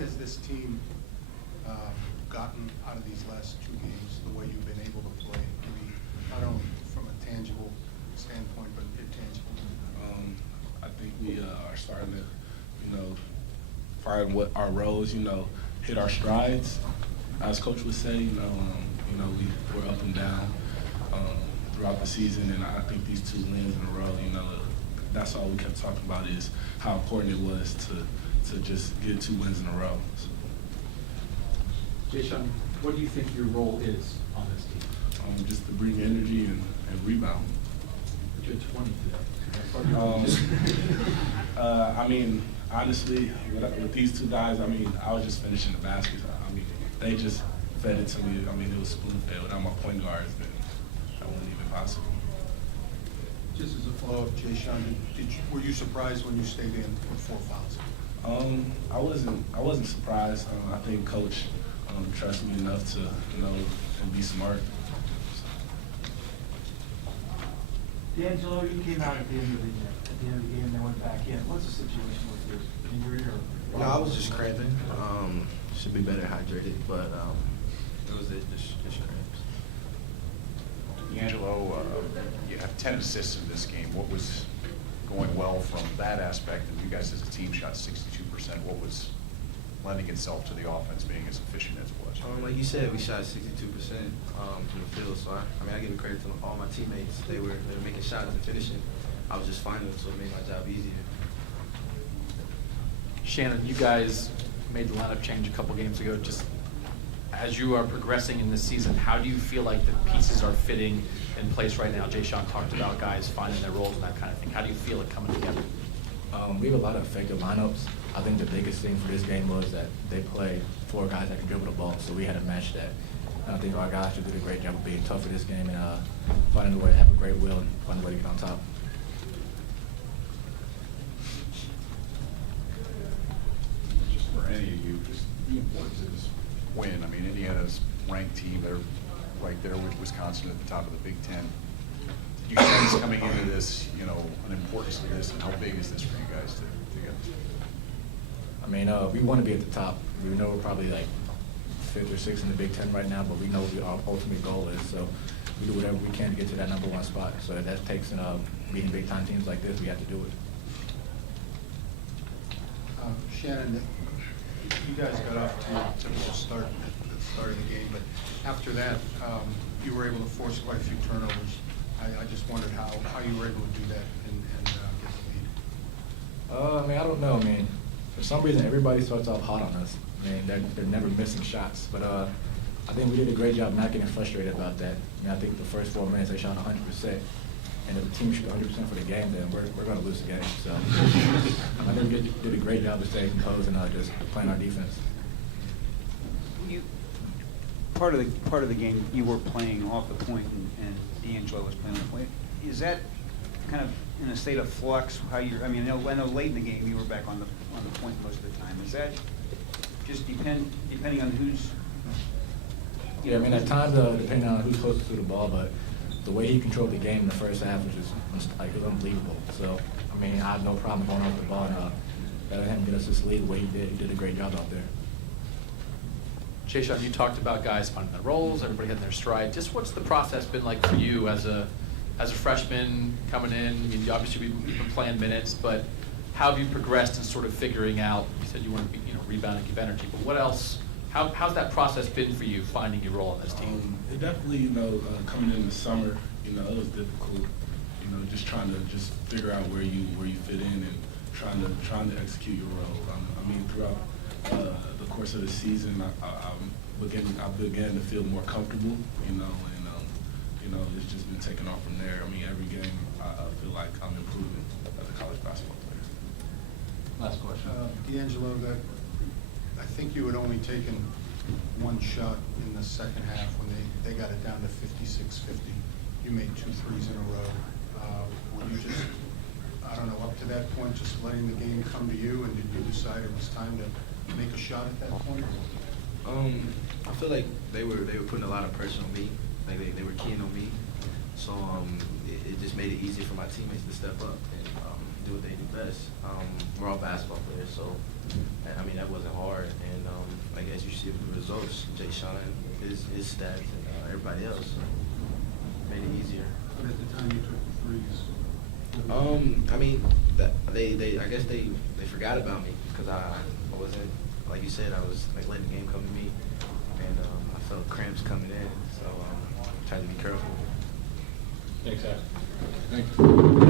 what has this team gotten out of these last two games, the way you've been able to play, maybe not only from a tangible standpoint, but intangible? I think we are starting to, find what our roles, hit our strides. As Coach would say, we were up and down throughout the season, and I think these 2 wins in a row, that's all we kept talking about is how important it was to just get 2 wins in a row. So. Jae'Sean, what do you think your role is on this team? Just to bring energy and rebound. But you're 20 today. I mean, honestly, with these 2 guys, I was just finishing the baskets. They just fed it to me. It was spoon-fed. Without my point guards, then that wasn't even possible. Just as a follow-up, Jae'Sean, were you surprised when you stayed in with 4 fouls? I wasn't surprised. I think Coach trusts me enough to, and be smart. D'Angelo, you came out at the end of the game and went back in. What's the situation with your injury or? No, I was just cramping. Should be better hydrated, but it was just cramps. D'Angelo, you have 10 assists in this game. What was going well from that aspect? And you guys as a team shot 62%. What was lending itself to the offense being as efficient as it was? Like you said, we shot 62% from the field. So I give credit to all my teammates. They were making shots and finishing. I was just finding them, so it made my job easier. Shannon, you guys made the lineup change a couple games ago. Just as you are progressing in this season, how do you feel like the pieces are fitting in place right now? Jae'Sean talked about guys finding their roles and that kind of thing. How do you feel it coming together? We have a lot of effective lineups. I think the biggest thing for this game was that they played 4 guys that can dribble the ball, so we had to match that. And I think our guys just did a great job of being tough for this game and finding a way to have a great will and find a way to get on top. Just for any of you, just the importance of this win. Indiana's ranked team. They're right there with Wisconsin at the top of the Big Ten. You sense coming into this, an importance of this, and how big is this for you guys to get? We want to be at the top. We know we're probably like 5th or 6th in the Big Ten right now, but we know what our ultimate goal is. So we do whatever we can to get to that #1 spot. So if that takes beating big-time teams like this, we have to do it. Shannon, you guys got off to a typical start at the start of the game, but after that, you were able to force quite a few turnovers. I just wondered how you were able to do that and get the lead. I don't know. For some reason, everybody starts off hot on us. They're never missing shots. But I think we did a great job not getting frustrated about that. I think the first 4 minutes they shot 100%. And if the team shoots 100% for the game, then we're going to lose the game. So I think we did a great job of staying composed and just playing our defense. Part of the game you were playing off the point and D'Angelo was playing on the point. Is that kind of in a state of flux? How you're? I know late in the game you were back on the point most of the time. Is that just depending on who's? Yeah, at times depending on who's closest to the ball, but the way he controlled the game in the first half was just it was unbelievable. So I have no problem going off the ball and letting him get us this lead the way he did. He did a great job out there. Jae'Sean, you talked about guys finding their roles, everybody hitting their stride. Just what's the process been like for you as a freshman coming in? Obviously you've been playing minutes, but how have you progressed in sort of figuring out? You said you want to rebound and give energy, but what else? How's that process been for you finding your role on this team? It definitely, coming in the summer, it was difficult. Just trying to figure out where you fit in and trying to execute your role. Throughout the course of the season, I began to feel more comfortable, and it's just been taken off from there. Every game I feel like I'm improving as a college basketball player. Last question. D'Angelo, I think you had only taken 1 shot in the second half when they got it down to 56-50. You made 2 threes in a row. Were you just, up to that point, just letting the game come to you, and did you decide it was time to make a shot at that point? I feel like they were putting a lot of pressure on me. Like they were keying on me. So it just made it easier for my teammates to step up and do what they do best. We're all basketball players, so that wasn't hard. And as you see with the results, Jae'Sean, his stats, and everybody else, made it easier. But at the time you took the threes. I mean, I guess they forgot about me because I wasn't, like you said, I was like letting the game come to me, and I felt cramps coming in, so I tried to be careful. Thanks, Zach. Thank you.